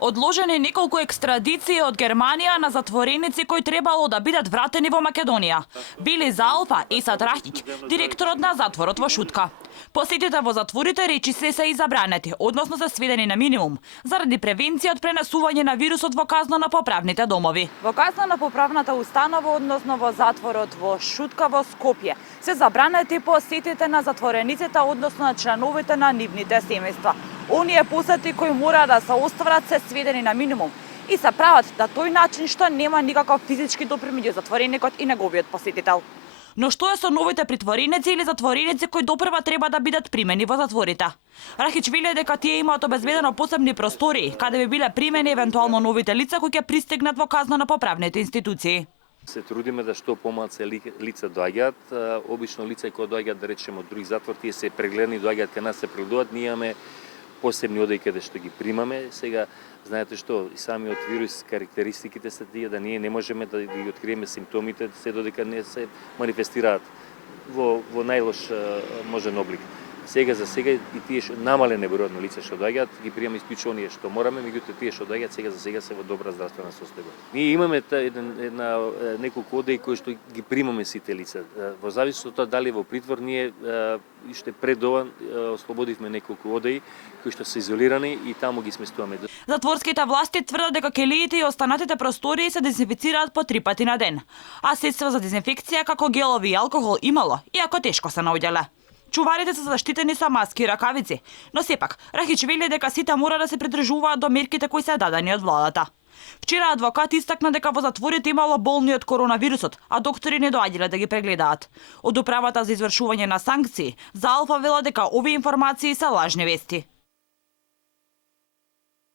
Одложени неколку екстрадиции од Германија на затвореници кои требало да бидат вратени во Македонија. Били за Алфа Есад Рахич, директорот на затворот во Шутка. Посетите во затворите речи се и забранети, односно се сведени на минимум, заради превенција од пренесување на вирусот во казнено-поправните домови. Во казнено-поправната установа, односно во затворот во Шутка во Скопје, се забранети посетите на затворениците, односно на членовите на нивните семејства. Оние посети кои мора да се остварат се сведени на минимум и се прават на тој начин што нема никаков физички допир меѓу затвореникот и неговиот посетител. Но што е со новите притвореници или затвореници кои допрва треба да бидат примени во затворите? Рахич вели дека тие имаат обезбедено посебни простории, каде би биле примени евентуално новите лица кои ќе пристигнат во казнено-поправните институции. Се трудиме да што помалку лица доаѓаат, обично лица кои доаѓаат да речеме од други затвор, тие се прегледани, доаѓаат кај нас се прегледуваат, ние имаме посебни одеи каде што ги примаме. Сега знаете што и самиот вирус карактеристиките се тие да ние не можеме да ги откриеме симптомите се додека не се манифестираат во најлош можен облик. Сега за сега и тие што намален е бројот на лица што доаѓаат, ги приемаме исклучно оние што мораме, меѓутоа тие што доаѓаат сега за сега се во добра здравствена состојба. Ние имаме неколку одеи кои што ги примаме сите лица. Во зависност од тоа дали во притвор ние уште пред ова ослободивме неколку одеи кои што се изолирани и таму ги сместуваме. Затворските власти тврдат дека келиите и останатите простории се дезинфицираат по 3 пати на ден, а средства за дезинфекција како гелови и алкохол имало, иако тешко се наоѓале. Чуварите се заштитени со маски и ракавици, но сепак Рахич вели дека сите мора да се придржуваат до мерките кои се дадени од владата. Вчера адвокат истакна дека во затворите имало болни од коронавирусот, а доктори не доаѓале да ги прегледаат. Од управата за извршување на санкции, за Алфа вела дека овие информации се лажни вести.